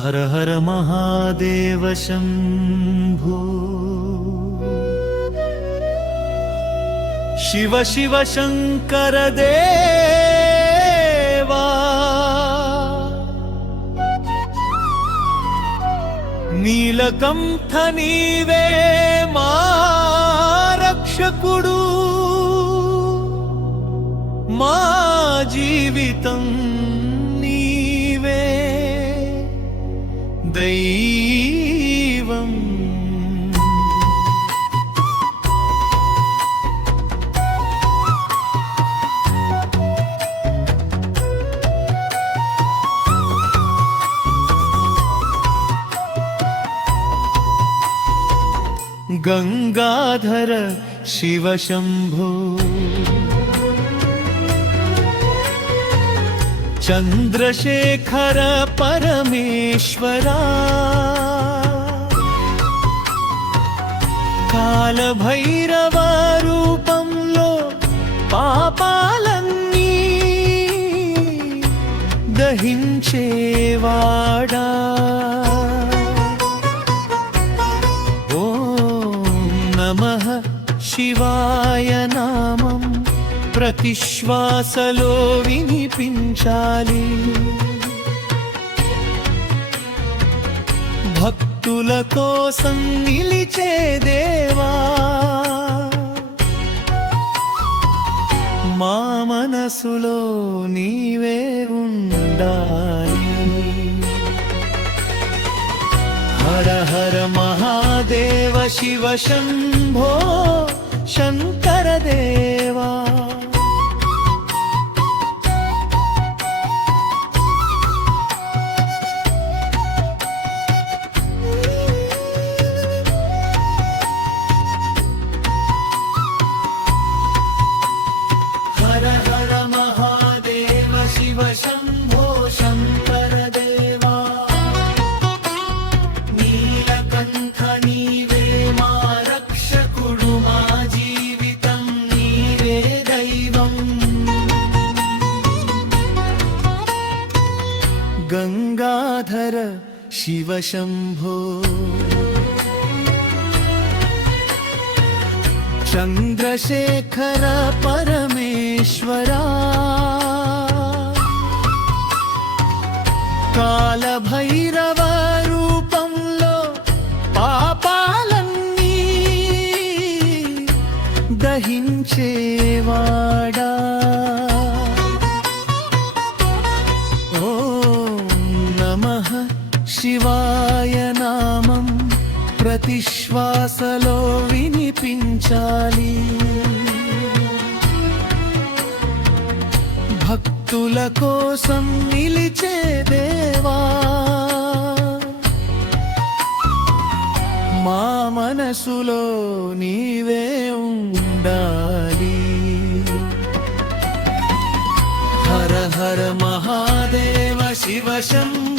హర హర మహాదేవ శంభో శివ శివ శంకర దేవా నీలకంఠ నీవే మా రక్షకుడు మా జీవితం నీవే దైవం గంగాధర శివ శంభో చంద్రశేఖర పరమేశ్వరా కాలభైరవ రూపంలో పాపాలన్నీ దహించేవాడా నమః శివాయ నామం ప్రతి శ్వాసలో వినిపించాలి భక్తుల కోసం నిలిచే దేవా మా మనసులో నీవే ఉండాలి హర హర మహాదేవ శివ శంభో శంకర దేవా హర హర మహాదేవ శివ శంభో శంకర దేవా నీలకంఠ నీవే మా రక్షకుడు మా జీవితం నీవే దైవం గంగాధర శివ శంభో చంద్రశేఖర పరమేశ్వరా కాలభైరవ రూపంలో పాపాలన్నీ దహించేవాడా ఓం నమః శివాయ నామం ప్రతి శ్వాసలో వినిపించాలి భక్తుల కోసం నిలిచే దేవా మా మనసులో నీవే ఉండాలి హర హర మహాదేవ శివ శంభో